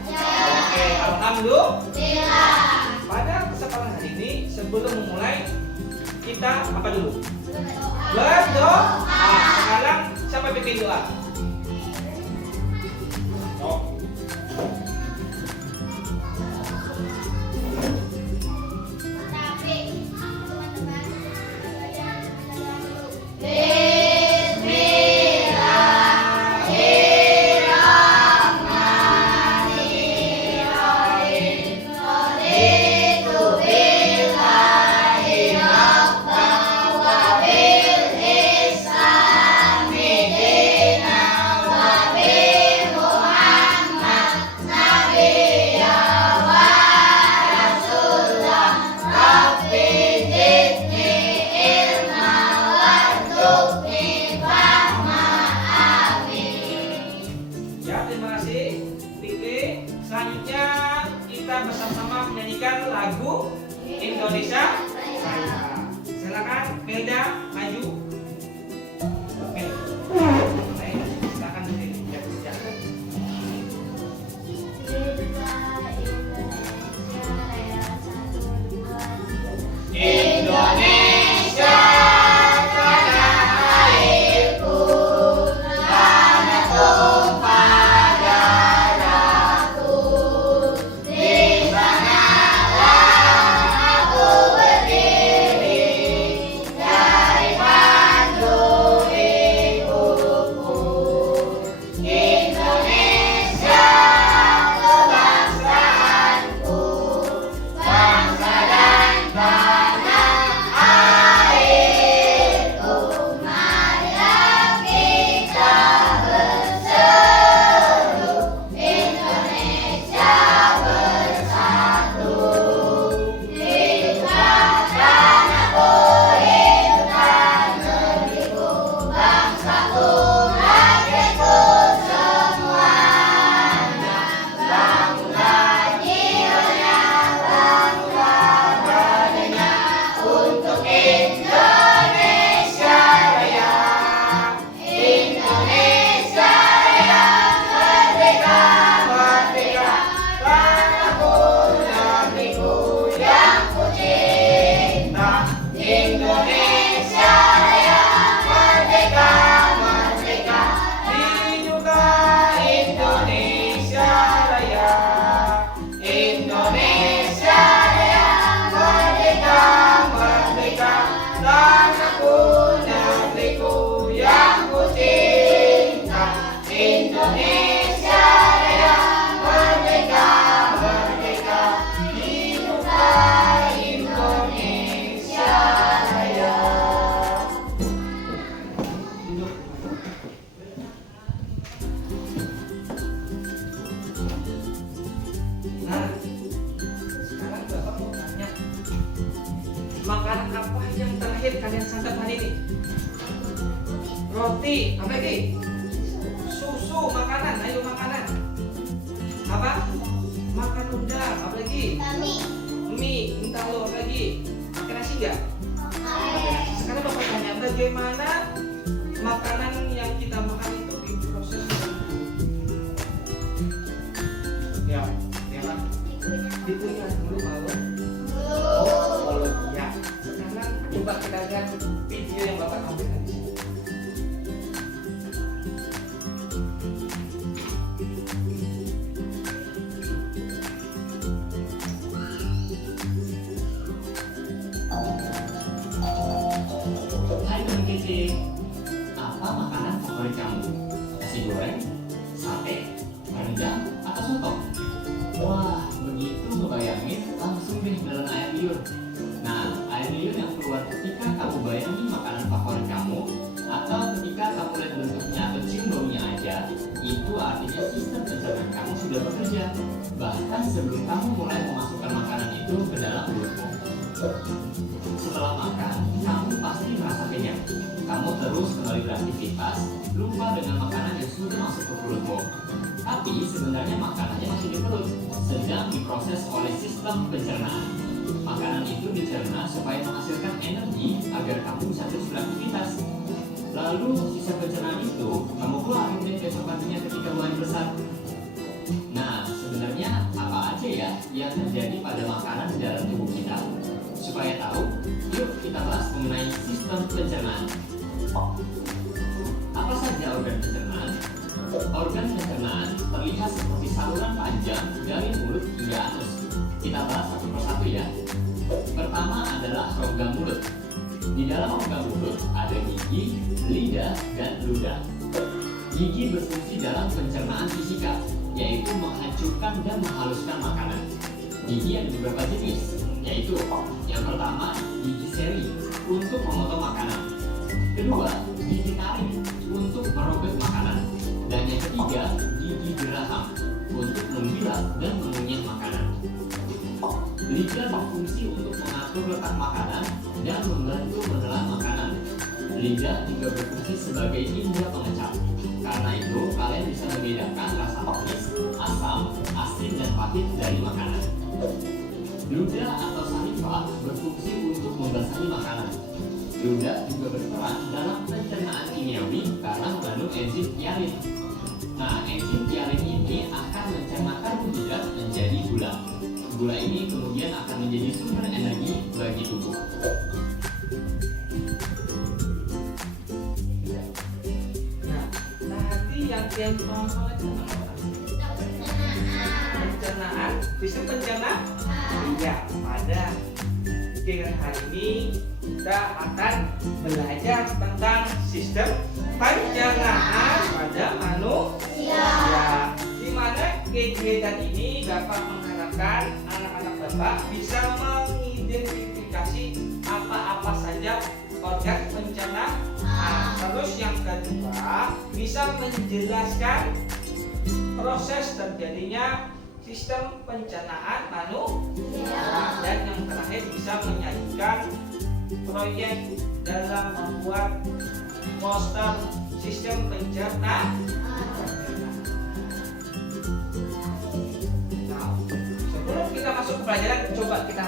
Oke, alhamdulillah. Pada kesempatan hari ini sebelum memulai kita apa dulu? Berdoa. Sekarang siapa bikin doa? Selanjutnya kita bersama-sama menyanyikan lagu Indonesia Raya. Silakan Melda maju. Silakan berdiri. Indonesia tanah airku, tanah tumpah darahku. Di sanalah aku berdiri dari pandu hidupku. Indonesia kebangsaanku, bangsa dan tanah airku. Marilah kita berseru, Indonesia bersatu. Hiduplah tanahku, hiduplah negeriku, bangsaku, rakyatku semuanya. Bangunlah jiwanya, bangunlah badannya untuk Indonesia Raya. Indonesia Raya, merdeka, merdeka, tanahku, negeriku yang ku cinta. Indonesia Raya, merdeka, merdeka, hiduplah Indonesia Raya. Indonesia Raya, merdeka, merdeka, tanahku, negeriku yang ku cinta. Indonesia Raya, merdeka, merdeka, hiduplah Indonesia Raya. Nah, sekarang Bapak mau tanya, makanan apa yang terakhir kalian santap hari ini? Roti, apa lagi? Susu, makanan, ayo makanan. Apa? Makan udang, apa lagi? Mie, entah lo apa lagi? Makan nasi enggak? Sekarang Bapak tanya, bagaimana makanan yang kita makan itu diproses? Ya, kan? Dikunyah dulu malu. Oh, ya. Sekarang coba kita lihat video yang Bapak ambil tadi. Hai Teman Kece, apa makanan favorit kamu? Nasi goreng, sate, rendang, atau soto? Wah, begitu ngebayangin langsung deh dalam air liur. Nah, air liur yang keluar ketika kamu bayangin makanan favorit kamu, atau ketika kamu lihat bentuknya atau cium baunya aja, itu artinya sistem pencernaan kamu sudah bekerja. Bahkan sebelum kamu mulai memasukkan makanan itu ke dalam mulutmu. Setelah makan, kamu pasti merasa kenyang. Kamu terus kembali beraktivitas, lupa dengan makanan yang sudah masuk ke perutmu. Tapi sebenarnya makanannya masih di perut, sedang diproses oleh sistem pencernaan. Makanan itu dicerna supaya menghasilkan energi agar kamu bisa terus beraktivitas. Lalu sisa pencernaan itu kamu keluarin deh besok paginya ketika mulai besar. Nah, sebenarnya yang terjadi pada makanan di dalam tubuh kita. Supaya tahu, yuk kita bahas mengenai sistem pencernaan. Apa saja organ pencernaan? Organ pencernaan terlihat seperti saluran panjang dari mulut hingga anus. Kita bahas satu persatu ya. Pertama adalah rongga mulut. Di dalam rongga mulut ada gigi, lidah, dan ludah. Gigi berfungsi dalam pencernaan fisika, yaitu menghancurkan dan menghaluskan makanan. Gigi ada beberapa jenis, yaitu yang pertama gigi seri untuk memotong makanan, kedua gigi taring untuk merobek makanan, dan yang ketiga gigi geraham untuk menggilas dan mengunyah makanan. Lidah berfungsi untuk mengatur letak makanan dan membantu menelan makanan. Lidah juga berfungsi sebagai indera pengecap. Karena itu kalian bisa membedakan rasa manis, asam, asin, dan pahit dari makanan. Ludah atau saliva berfungsi untuk membasahi makanan. Ludah juga berperan dalam pencernaan kimiawi karena mengandung enzim pyarin. Nah, enzim pyarin ini akan mencerna karbohidrat menjadi gula. Gula ini kemudian akan menjadi sumber energi bagi tubuh. Nah, tadi yang sama-sama itu apa? Pencernaan, sistem pencernaan. Iya, pada kegiatan hari ini kita akan belajar tentang sistem pencernaan pada manusia. Di mana kegiatan ini dapat mengharapkan anak-anak Bapak bisa mengidentifikasi apa-apa saja organ pencernaan. Terus yang kedua bisa menjelaskan proses terjadinya sistem pencernaan manusia, dan yang terakhir bisa menyajikan proyek dalam membuat poster sistem pencernaan. Nah, sebelum kita masuk ke pelajaran, coba kita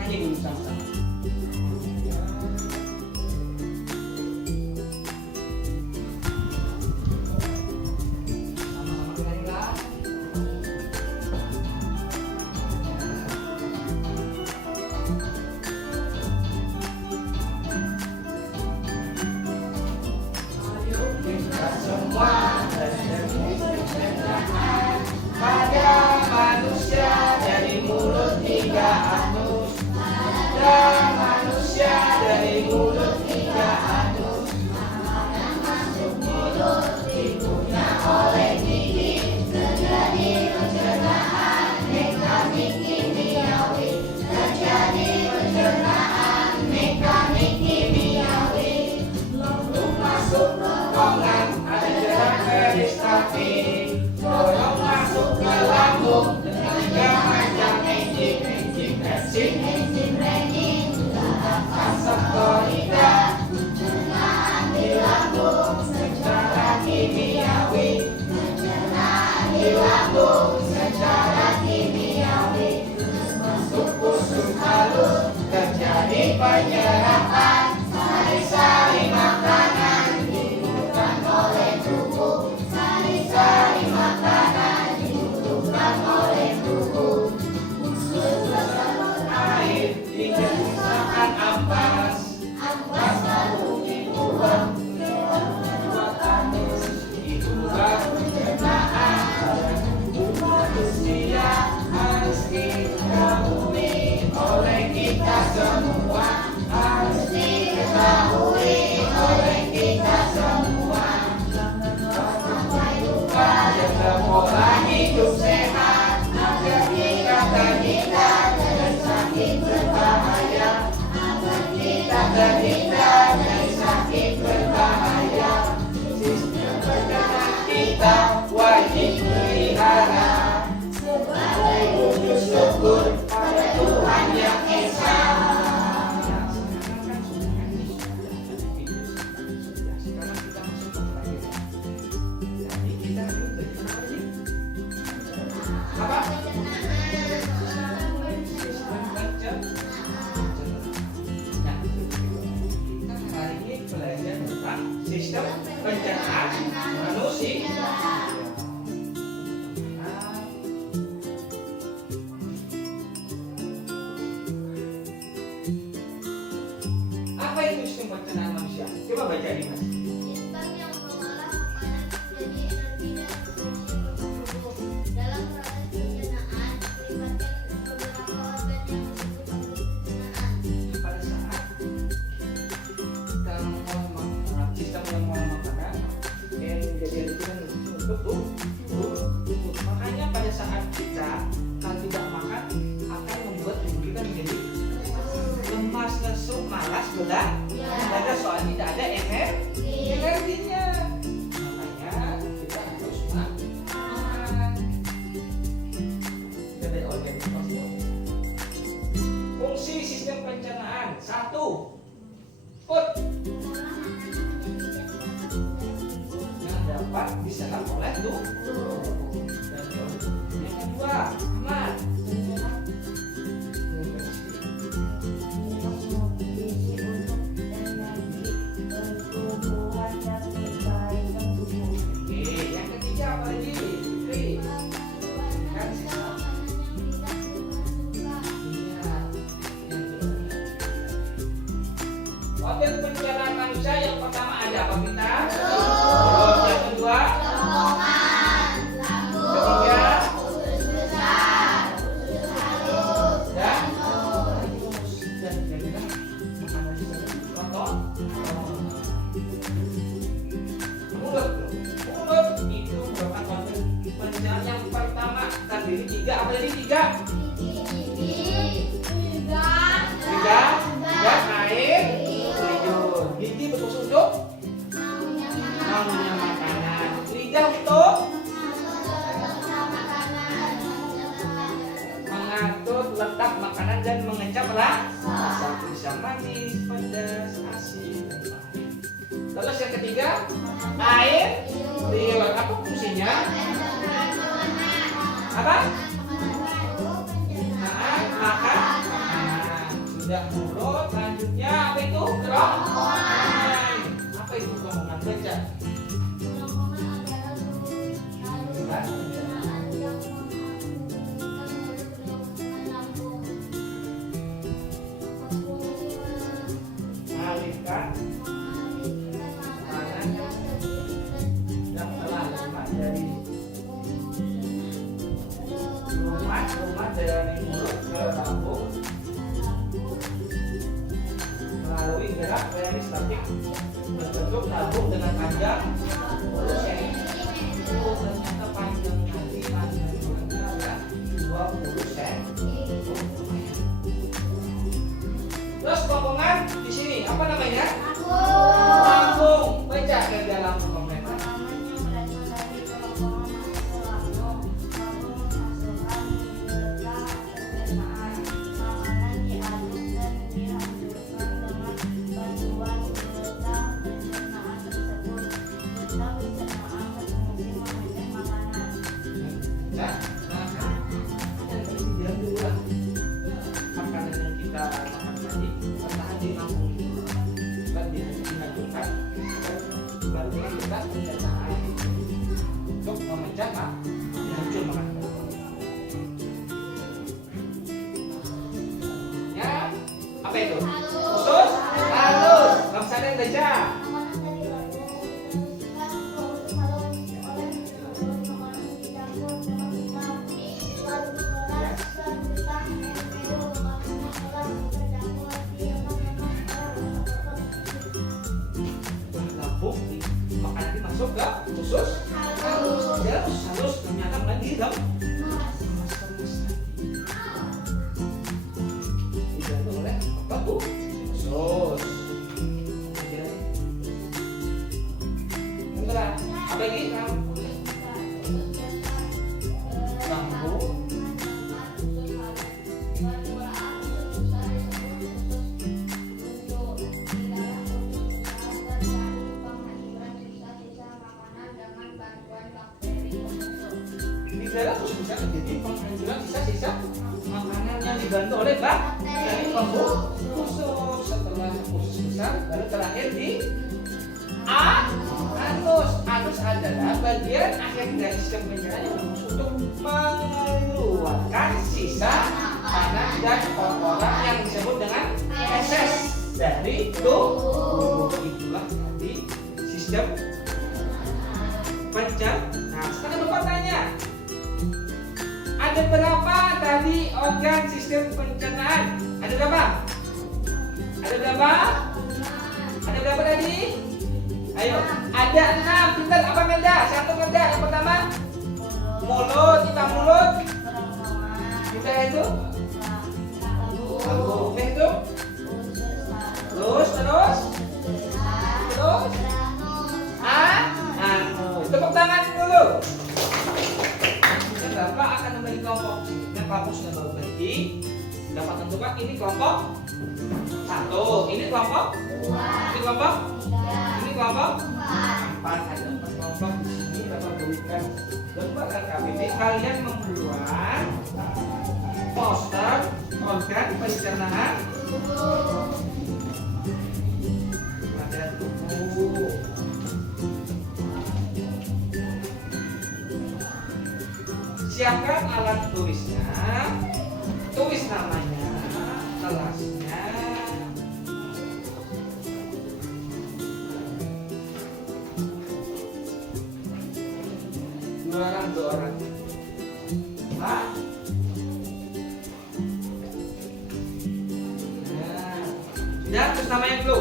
nyanyi dulu sama-sama. Pada manusia dari mulut hingga anus, pada manusia dari mulut hingga anus, makanan masuk mulut dikunyah oleh gigi, terjadi pencernaan mekanik kimiawi, terjadi pencernaan mekanik kimiawi. Lambung masuk ke rongga, ada jarak peristaltik. Dorong masuk ke lambung dengan tiga macam enzim, enzim pepsin, enzim renin, asam klorida. Pencernaan di lambung secara kimiawi, pencernaan di lambung secara kimiawi. Masuk usus halus terjadi penyerapan sari-sari makanan dibutuhkan oleh tubuh. Sari-sari makanan dibutuhkan oleh tubuh. Usus terjadi, Mas? Sistem yang mengolah makanan menjadi energi dan nutrisi untuk tubuh. Dalam proses pencernaan, melibatkan beberapa organ yang disebut organ pencernaan. Pada saat kita mengolah sistem yang mengolah makanan yang menjadi energi dan nutrisi untuk tubuh. Makanya pada saat kita kalau tidak makan akan membuat tubuh kita menjadi lemas, lesu, malas, berat. Ada soal tidak ada energinya. Makanya kita harus makan. Kita dari organisasi. Fungsi sistem pencernaan 1. Food yang dapat diserap oleh tubuh. Yang kedua, aman. Oke, yang ketiga apa lagi? Fitri. Kan sisa. Iya. Model pencernaan manusia yang pertama ada apa kita? Terus yang kedua, ketiga, dan yang bilang makanan contoh. Mulut itu merupakan organ pencernaan yang pertama. Terdiri 3, apa tadi 3? Tiga, air, sayur. Gigi berfungsi untuk mengunyah makanan. Lidah untuk mengatur letak makanan dan mengecap rasa. Bisa manis, pedas, asin, dan pahit. Terus yang ketiga, air, liur. Apa fungsinya? Apa? Makan. Sudah mulut, lanjutnya apa itu? Kerongkongan. Apa itu kerongkongan? Baca. Mengalirkan makanan yang telah lemak dari rumah dari mulut ke lambung melalui gerak peristatik berbentuk tabung dengan panjang 20 cm. Oh, ternyata panjangnya adalah 20 cm. Terus kerongkongan di sini apa namanya? Lambung. Baca kerja lambung komplement. Makanan yang kita makan tadi bertahan di lambung itu, baru dihancurkan, baru kita pencernaan untuk memecah hancur makanan. Ya, apa itu? Usus, halus. Kamu sadar baca. Lambung makanan ini masuk ke usus halus. Ya, usus halus ternyata mulai di dalam dibantu oleh apa bu? Usus. Bentar, apa lagi? Lambung. Di dalam usus bisa terjadi penghancuran sisa-sisa makanan yang dibantu oleh bakteri pembuluh usus. Setelah usus besar, baru terakhir di anus. Anus adalah bagian akhir dari sistem pencernaan yang berfungsi untuk mengeluarkan sisa makanan dan kotoran yang disebut dengan feses dari tubuh. Itulah tadi sistem pencernaan. Nah, sekarang Bapak tanya, ada berapa tadi organ sistem pencernaan? Ada berapa? Ada berapa? Ada berapa tadi? Ayo, ada 6. Pintar apa Melda? Satu Melda. Yang pertama, mulut. Kita mulut. Kita itu? Lalu, itu? Terus. Tepuk tangan dulu. Dan Bapak akan membagi kelompok. Yang kelompok sudah Bapak bagi. Dapat tentukan ini kelompok 1. Ini kelompok 2. Ini kelompok 3. Ini kelompok 4. Ada 4 kelompok di sini. Bapak berikan lembaga KBB. Kalian membuat poster organ pencernaan. Ada tubuh. Siapkan alat tulisnya, tulis namanya, kelasnya, dua orang. Nah, sudah terus namanya dulu.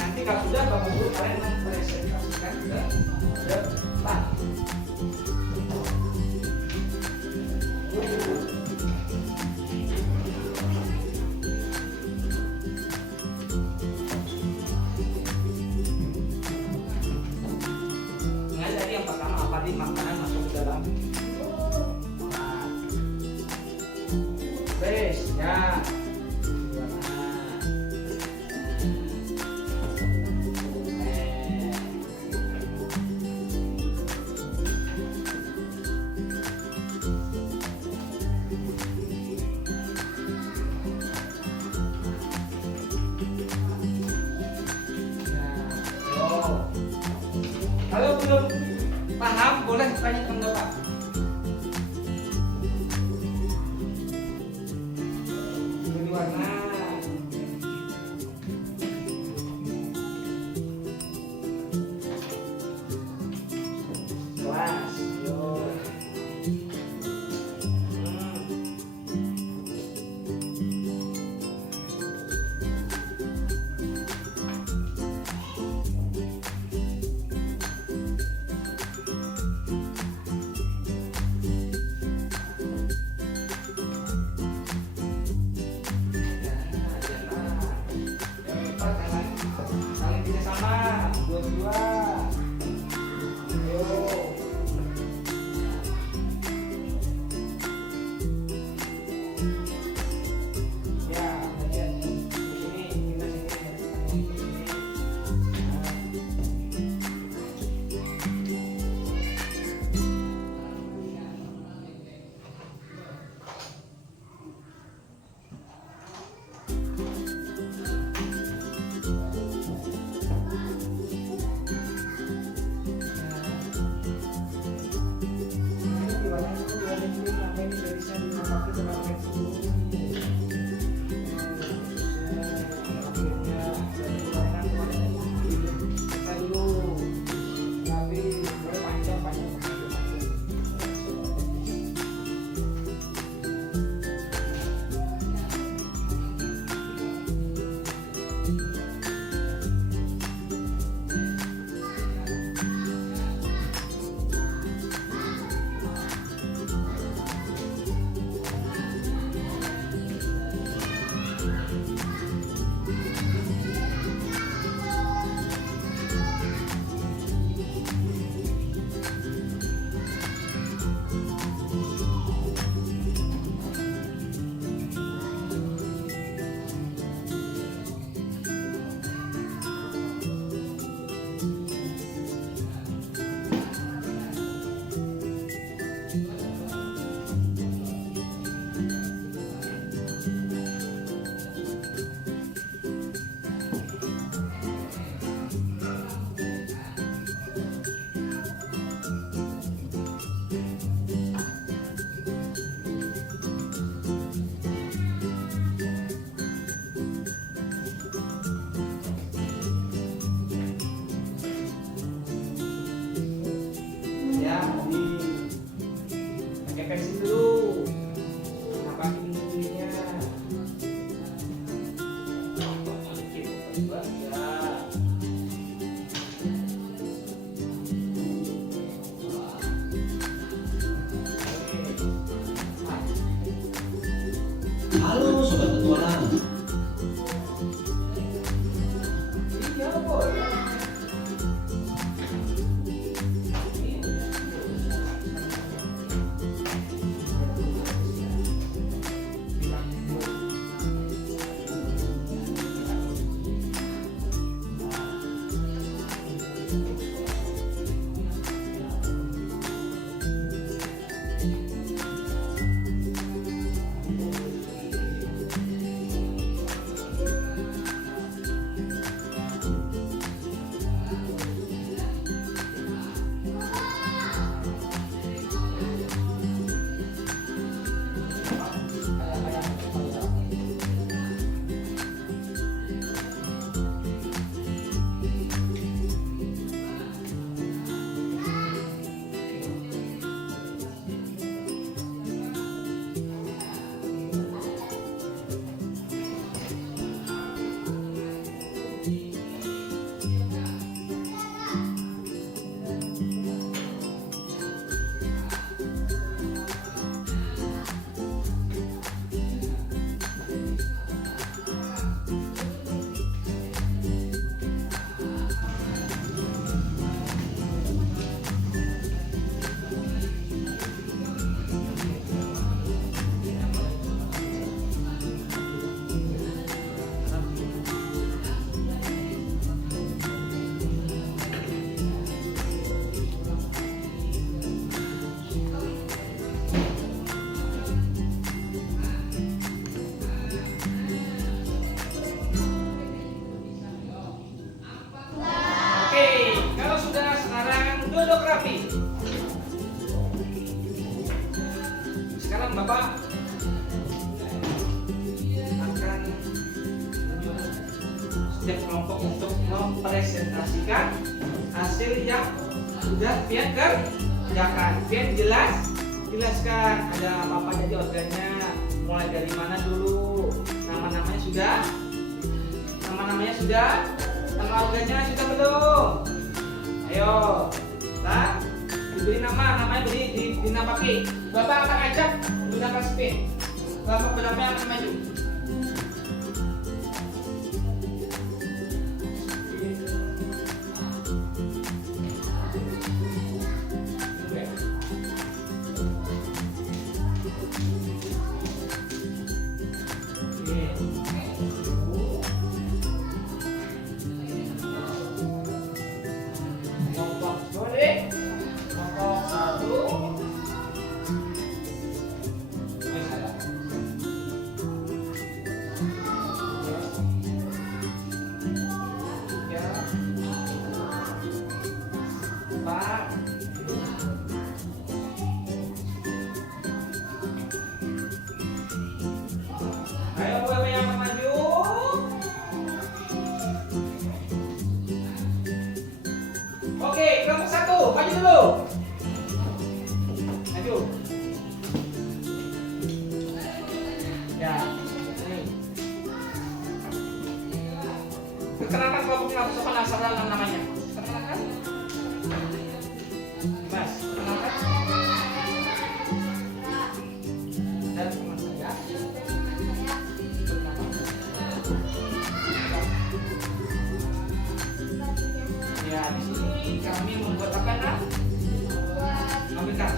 Nanti kalau sudah Bapak Guru kalian mempresentasikan ke depan. Yang pertama apa di makanan masuk ke dalam ya. Kalau belum paham boleh tanya ke Bapak. Halo sobat petualang. Iya boleh. Oke, kalau sudah sekarang duduk rapi. Sekarang Bapak akan setiap kelompok untuk mempresentasikan hasil yang sudah pian kerjakan. Pian jelaskan ada apa aja di organnya, mulai dari mana dulu, nama-namanya sudah, nama organnya sudah belum? Ayo, nah, diberi namanya dinamai. Bapak akan ajak menggunakan spin. Bapak berapa yang akan maju? Ayo Bapak yang akan maju. Oke, kelompok 1, maju dulu. Maju. Ya, ini. Perkenalkan kelompoknya, aku penasaran namanya. Perkenalkan. Mas, perkenalkan. Dan teman saya. Ya, di sini kami membuat apa nak? Ambil kas.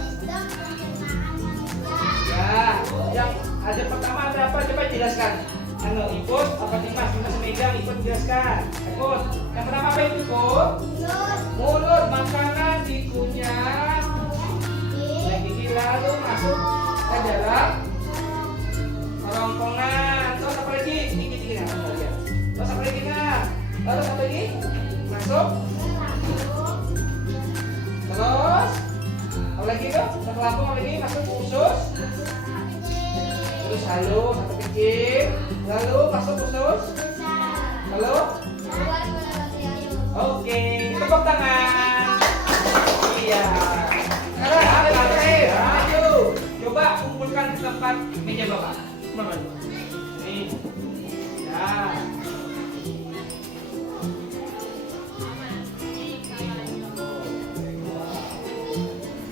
Ya, yang ada pertama ada apa? Coba jelaskan. Halo, ikut apa nih Mas? Mas megang, ikut jelaskan. Ikut. Yang pertama apa itu ikut? Mulut, makanan dikunyah. Yang gigi lalu masuk ke dalam kerongkongan. Terus apa lagi? Tinggi nah. Terus apa lagi nah? Terus apa lagi? Masuk. Terus apa lagi tuh? Setelah lambung lagi masuk usus. Terus halo satu kecil. Lalu masuk usus. Halo. Oke, tepuk tangan. Iya. Sekarang ada terakhir. Maju. Coba kumpulkan di tempat meja Bapak. Coba maju. Ini. Ya.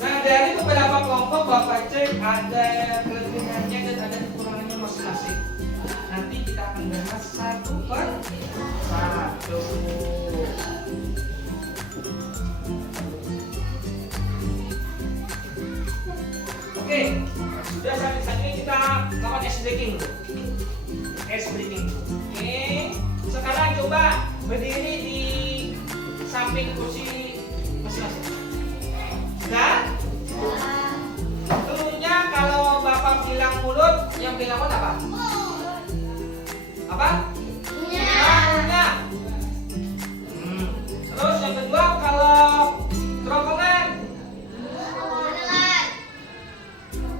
Nah, dari beberapa kelompok Bapak cek ada kelebihannya dan ada kekurangannya masing-masing. Nanti kita akan bahas satu per satu. Oke, sudah saat ini kita lakukan ice breaking dulu. Ice breaking. Oke, sekarang coba berdiri di samping kursi masing-masing. Sudah? Dulunya kalau Bapak bilang mulut, yang bilang apa? Apa? Mulutnya. Terus yang kedua kalau kerongkongan.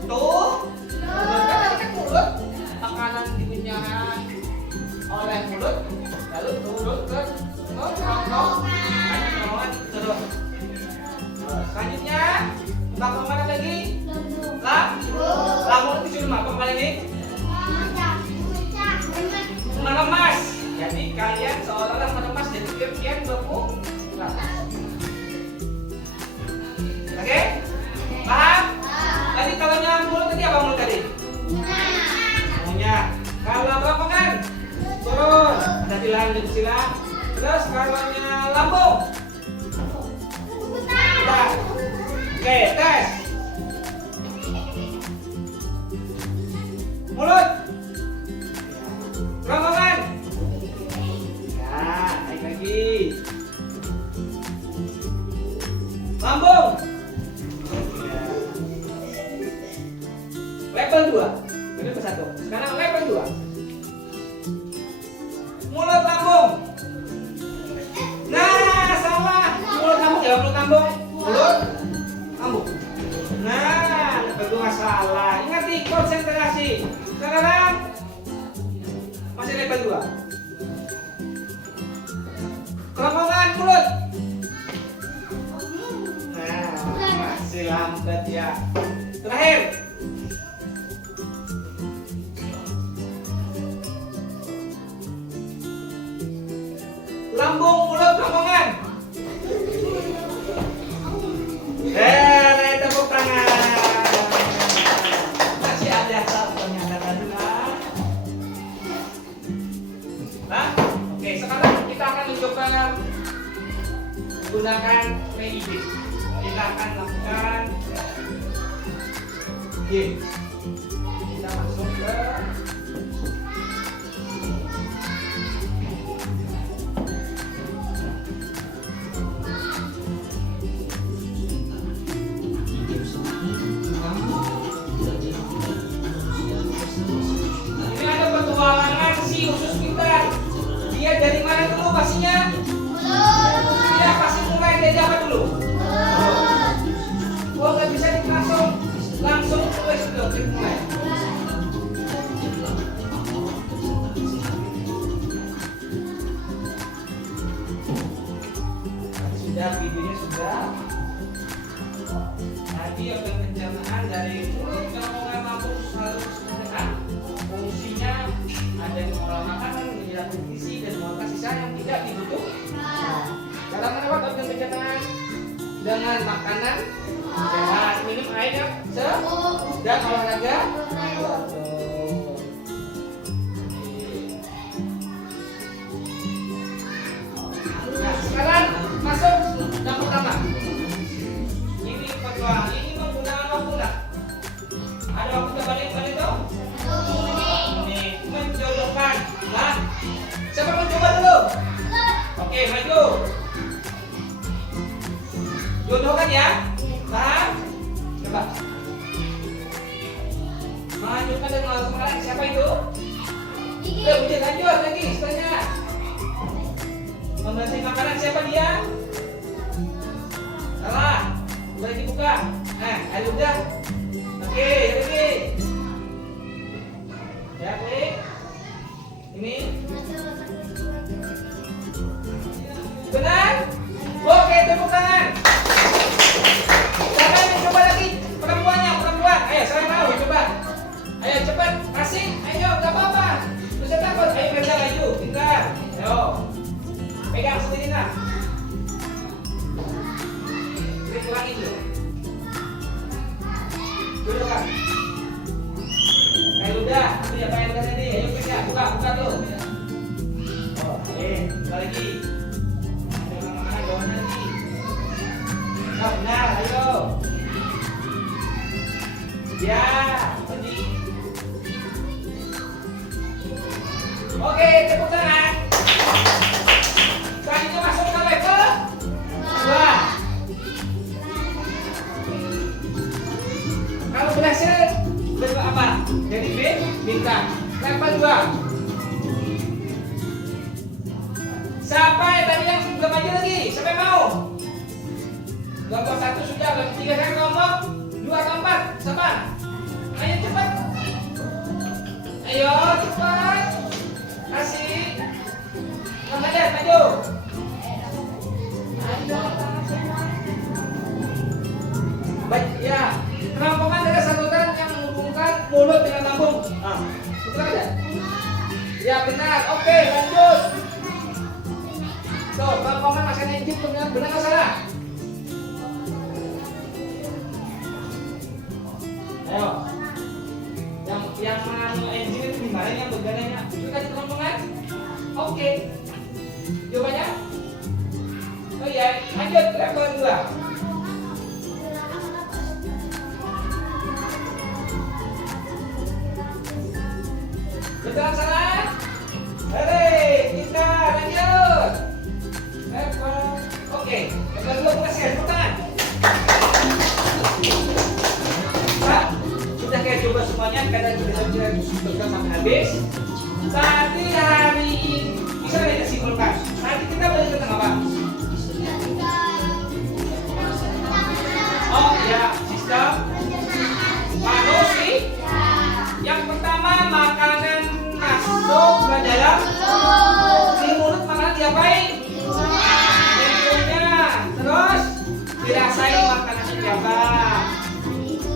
Tuh. Kan mulut. Makanan dikunyahkan oleh mulut, lalu turun ke kerongkongan. Terus. Selanjutnya, bakal mana lagi? Lambung itu cuma apa kali ini? Meremas. Jadi kalian seolah-olah meremas jadi pian beku. Oke? Paham? Tadi kalau nyala mulut tadi apa mulut tadi? Punya. Kalau kerongkongan turun. Ada lanjut sila. Terus kalau lambung. Udah. Oke, tes. Mulut. Kerongkongan. Ya, naik lagi. Lambung. Ya. Level 2. Benar ke 1. Sekarang level 2. Mulut lambung. Nah, salah. Mulut lambung ya, mulut lambung. Mulut lambung. Nah, level 2 salah. Ingat nih, konsentrasi. Sekarang masih level 2. Kerongkongan mulut. Nah, masih lambat ya. Terakhir. Lambung, mulut, kerongkongan. Tepuk tangan. Masih ada ternyata dulu. Nah, oke, sekarang kita akan mencoba gunakan PID. Kita akan lakukan game. Kita masuk ke ini ada petualangan si usus kita. Dia dari mana dulu pastinya? Dia pasti mulai dari apa dulu? Oh, nggak bisa langsung tulis dulu, dimulai. Sudah, videonya sudah. Tadi organ pencernaan dari mulut, kerongkongan, lambung selalu sebenarnya fungsinya ada yang mengolah makanan, menjelaskan nutrisi dan mengeluarkan sisa yang tidak dibutuhkan. Dalam merawat organ pencernaan dengan makanan sehat, minum air yang dan olahraga. Nah, sekarang masuk yang pertama. Ini petualang, ini menggunakan waktu enggak? Ada waktu terbalik itu? Ini menjodohkan. Nah, siapa mau coba dulu? Oke, maju. Jodohkan ya. Paham? Coba. Lanjutkan dan langsung lagi. Siapa itu? Udah, lanjut lagi setelahnya. Membersihkan makanan, siapa dia? Salah. Boleh dibuka. Nah, ayo udah. Oke, lagi. Ya, klik. Ini. Benar? Oke, tepuk tangan. Siapa yang coba lagi? Perempuan. Ayo, saya mau coba. Ayo cepat, kasih. Ayo, gak apa-apa. Bisa takut. Ayo kerja laju, pintar. Ayo. Pegang sendiri nah. Klik ulangi dulu. Dulu kan. Oke, tepuk tangan. Selanjutnya masuk ke level 2. Kalau berhasil level apa? Jadi B, bintang. Level 2. Siapa yang tadi yang belum maju lagi? Siapa yang mau? Kelompok 1 sudah, kelompok 3 kan kelompok 2 atau 4. Siapa? Ayo cepat. Ayo cepat. Kasih. Bang Hajar, maju. Ayo. Baik, ya. Kerongkongan adalah saluran yang menghubungkan mulut dengan lambung. Betul tidak? Ya benar. Oke, lanjut. Tuh, kerongkongan masih ada injil benar atau salah? Ayo. Yang mana engine itu gimana yang begadangnya? Itu tadi kerongkongan? Oke. Jawabannya? Oh iya, lanjut level 2. Betul atau salah? Hei, kita lanjut. Level. Oke, level 2 kasih tepuk tangan. Pak, sudah kayak coba semuanya karena kita sudah sampai habis. Tadi hari ini bisa kita simpulkan. Nanti kita balik tentang apa? Oh ya, sistem manusia. Yang pertama makanan masuk ke dalam di mulut, makanan diapain? Tentunya. Terus dirasai makanannya siapa?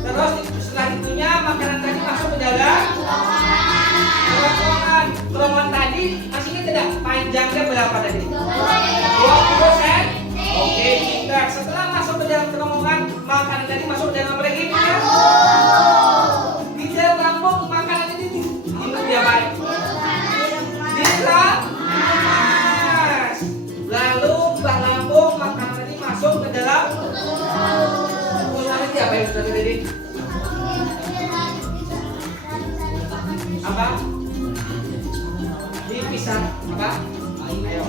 Terus setelah itunya makanan tadi masuk ke dalam kerongkongan. Kerongkongan tadi masih ingat tidak? Panjangnya berapa tadi? 20%. Oke, kita setelah masuk ke dalam kerongkongan, makanan tadi masuk ke dalam apa lagi? Di dalam lambung makanan ini diapain? Diramas. Lalu setelah lambung makanan tadi masuk ke dalam kerongkongan apa yang sudah tadi? Apa? Dipisah apa? Ayo.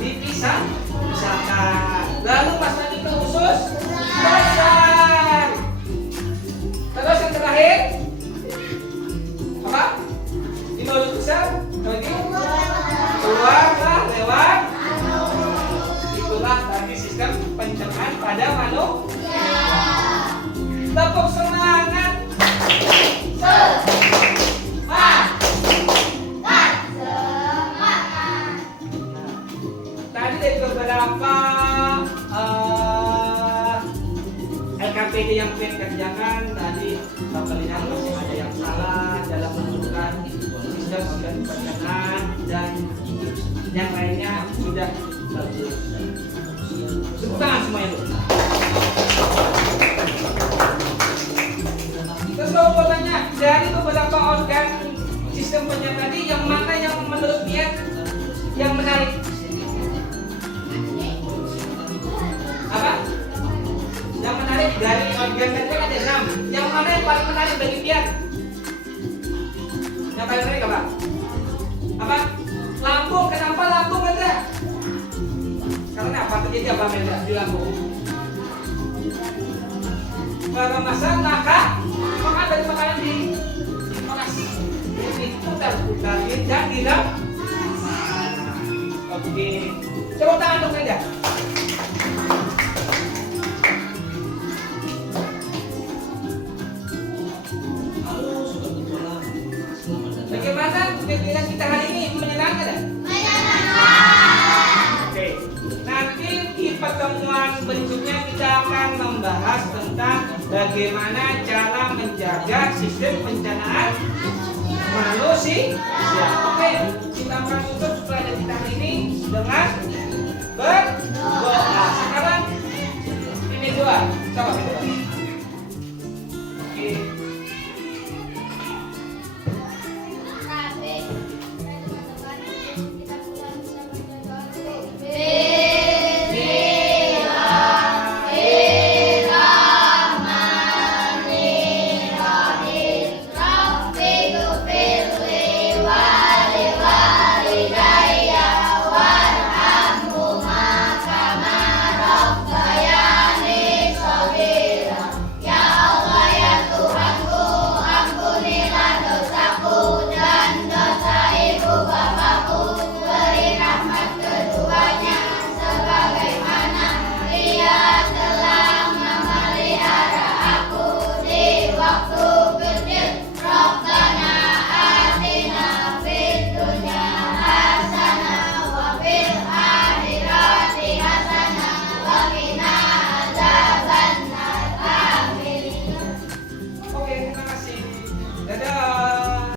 Dipisah, pisahkan. Lalu pas lagi ke usus besar. Terus yang terakhir apa? Di mulut besar. Lagi keluarlah lewat. Itulah tadi sistem pencernaan pada manusia. Tepuk semangat. Tadi dari beberapa LKPD yang saya kerjakan tadi terlihat masih ada yang salah dalam menentukan sistem organ pencernaan dan yang lainnya sudah bagus. Tepuk tangan semuanya dulu. Terus kalau mau tanya dari beberapa organ sistem pencernaan tadi yang mana yang menurut dia yang menarik? Apa? Yang menarik dari organ tadi ada 6. Yang mana yang paling menarik bagi dia? Yang paling menarik apa? Apa? Lambung. Kenapa lambung, Mendra? Karena apa? Terjadi apa, Mendra, di lambung? Peremasan maka dari makanan di diputar-putar dan tidak. Oke. Coba tangan dong, Mendra. Bagaimana kegiatan kita hari ini? Menyenangkan ya? Oke. Nanti di pertemuan berikutnya kita akan membahas tentang bagaimana cara menjaga sistem pencernaan manusia. Oke, kita akan tutup pelajaran kita hari ini dengan berdoa. Sekarang ini doa. Coba kita doa.